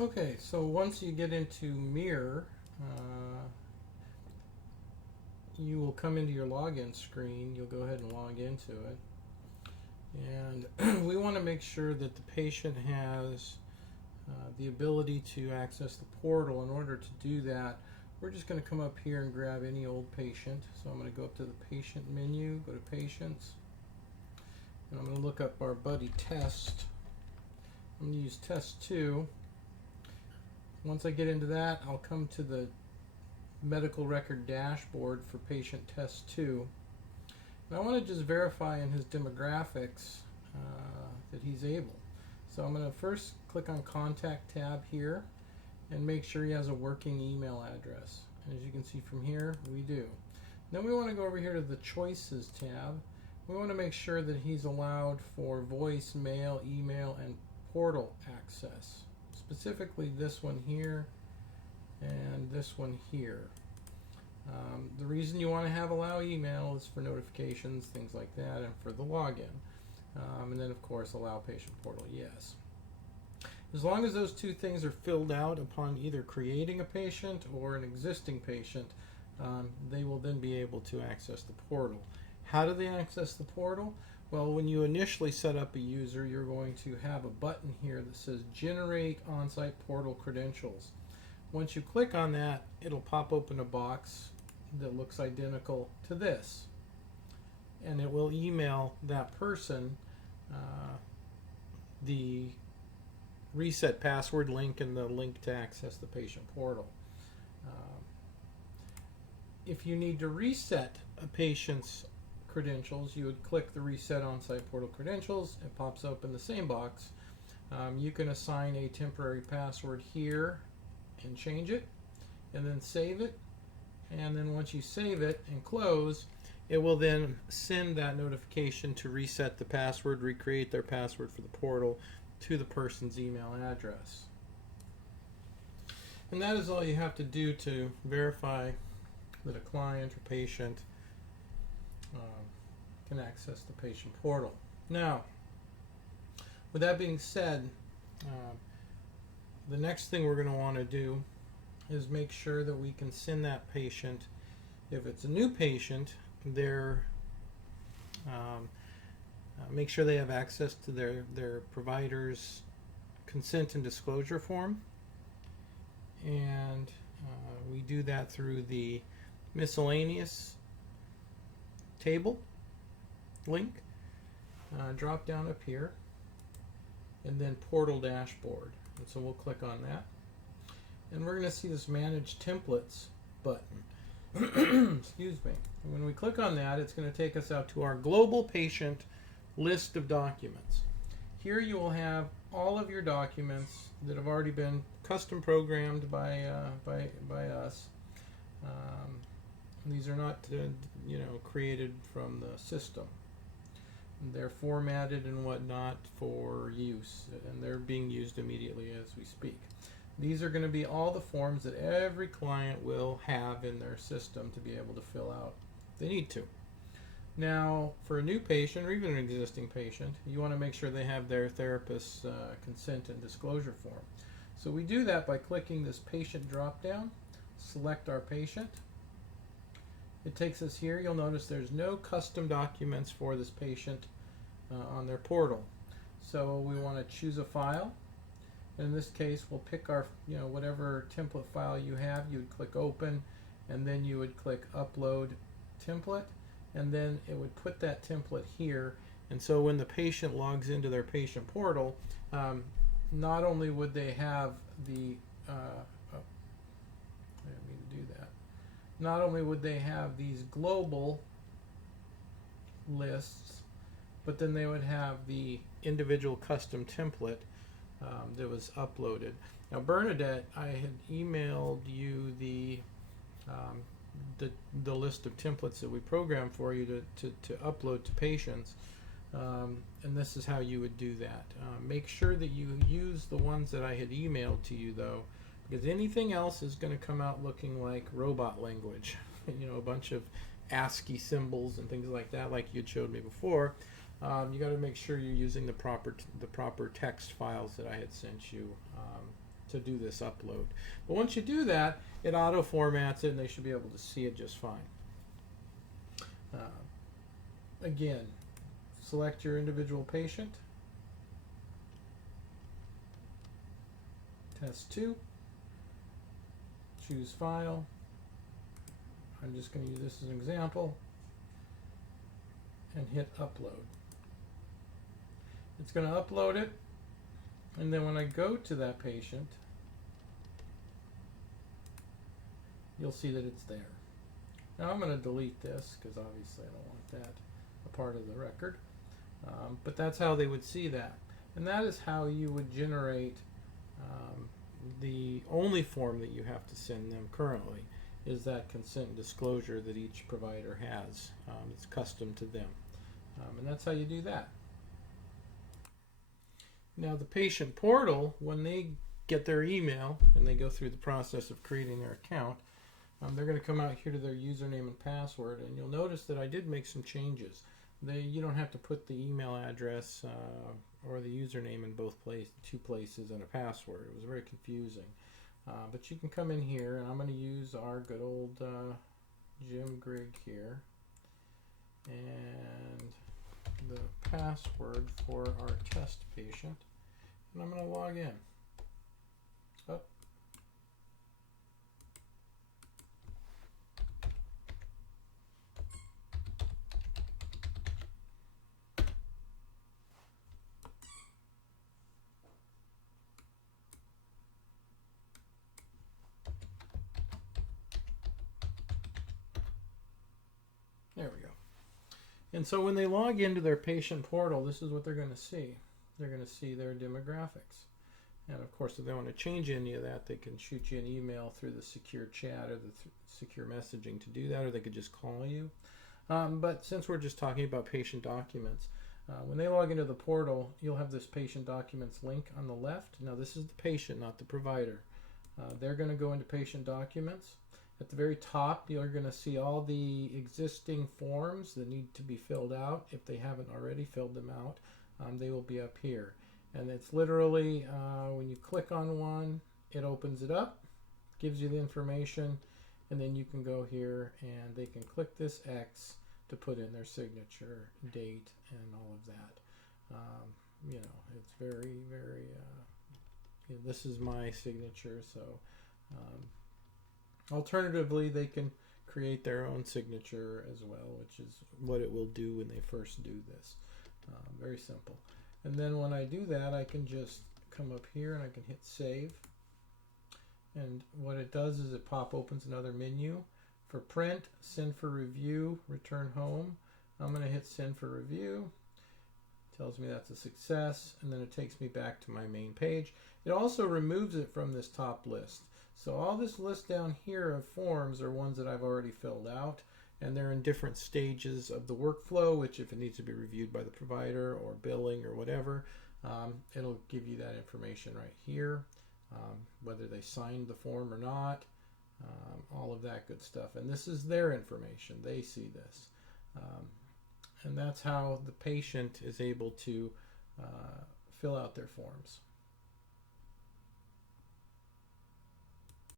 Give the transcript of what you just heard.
Okay, so once you get into Mirror, uh, you will come into your login screen. You'll go ahead and log into it. And we want to make sure that the patient has the ability to access the portal. In order to do that, we're just going to come up here and grab any old patient. So I'm going to go up to the patient menu, go to patients, and I'm going to look up our buddy Test. I'm going to use Test 2. Once I get into that, I'll come to the medical record dashboard for patient Test 2. And I want to just verify in his demographics that he's able. So I'm going to first click on Contact tab here and make sure he has a working email address. And as you can see from here, we do. Then we want to go over here to the Choices tab. We want to make sure that he's allowed for voice, mail, email, and portal access. Specifically this one here and this one here. The reason you want to have allow email is for notifications, things like that, and for the login. And then, of course, allow patient portal, yes. As long as those two things are filled out upon either creating a patient or an existing patient, they will then be able to access the portal. How do they access the portal? Well, when you initially set up a user, you're going to have a button here that says Generate On-Site Portal Credentials. Once you click on that, it'll pop open a box that looks identical to this. And it will email that person the reset password link and the link to access the patient portal. Um, if you need to reset a patient's credentials, you would click the Reset On-Site Portal Credentials. It pops up in the same box. You can assign a temporary password here and change it, and then save it. And then once you save it and close, it will then send that notification to reset the password, recreate their password for the portal to the person's email address. And that is all you have to do to verify that a client or patient can access the patient portal. Now, with that being said, the next thing we're going to want to do is make sure that we can send that patient, if it's a new patient, make sure they have access to their provider's consent and disclosure form. And we do that through the miscellaneous table link. Drop down up here, and then portal dashboard. And so we'll click on that. And we're going to see this Manage Templates button. Excuse me. And when we click on that, it's going to take us out to our global patient list of documents. Here you will have all of your documents that have already been custom programmed by us. These are not created from the system. They're formatted and whatnot for use, and they're being used immediately as we speak. These are going to be all the forms that every client will have in their system to be able to fill out if they need to. Now, for a new patient or even an existing patient, you want to make sure they have their therapist's consent and disclosure form. So we do that by clicking this patient drop down, select our patient. It takes us here. You'll notice there's no custom documents for this patient on their portal. So we want to choose a file. In this case, we'll pick our, whatever template file you have. You would click open, and then you would click upload template, and then it would put that template here. And so when the patient logs into their patient portal, not only would they have the, I didn't mean to do that. Not only would they have these global lists, but then they would have the individual custom template that was uploaded. Now, Bernadette, I had emailed you the list of templates that we programmed for you to upload to patients, and this is how you would do that. Make sure that you use the ones that I had emailed to you, though, because anything else is going to come out looking like robot language. A bunch of ASCII symbols and things like that, like you'd showed me before. You got to make sure you're using the proper text files that I had sent you to do this upload. But once you do that, it auto formats it, and they should be able to see it just fine. Again, select your individual patient. Test 2. Choose File. I'm just going to use this as an example. And hit Upload. It's going to upload it. And then when I go to that patient, you'll see that it's there. Now I'm going to delete this because obviously I don't want that a part of the record. But that's how they would see that. And that is how you would generate the only form that you have to send them currently is that consent disclosure that each provider has. It's custom to them. And that's how you do that. Now the patient portal, when they get their email and they go through the process of creating their account, they're going to come out here to their username and password, and you'll notice that I did make some changes. You don't have to put the email address or the username in two places and a password. It was very confusing. But you can come in here, and I'm going to use our good old Jim Grigg here. And the password for our test patient. And I'm going to log in. Oh. There we go. And so when they log into their patient portal, this is what they're going to see. They're going to see their demographics. And of course, if they want to change any of that, they can shoot you an email through the secure chat or the secure messaging to do that, or they could just call you. But since we're just talking about patient documents, when they log into the portal, you'll have this patient documents link on the left. Now this is the patient, not the provider. They're going to go into patient documents. At the very top, you're going to see all the existing forms that need to be filled out. If they haven't already filled them out, they will be up here. And it's literally, when you click on one, it opens it up, gives you the information, and then you can go here and they can click this X to put in their signature, date, and all of that. You know, it's very, very, this is my signature, so alternatively, they can create their own signature as well, which is what it will do when they first do this. Very simple. And then when I do that, I can just come up here and I can hit save. And what it does is it opens another menu. For print, send for review, return home. I'm going to hit send for review. Tells me that's a success, and then it takes me back to my main page. It also removes it from this top list. So all this list down here of forms are ones that I've already filled out, and they're in different stages of the workflow, which if it needs to be reviewed by the provider or billing or whatever, it'll give you that information right here, whether they signed the form or not, all of that good stuff. And this is their information. They see this. And that's how the patient is able to fill out their forms.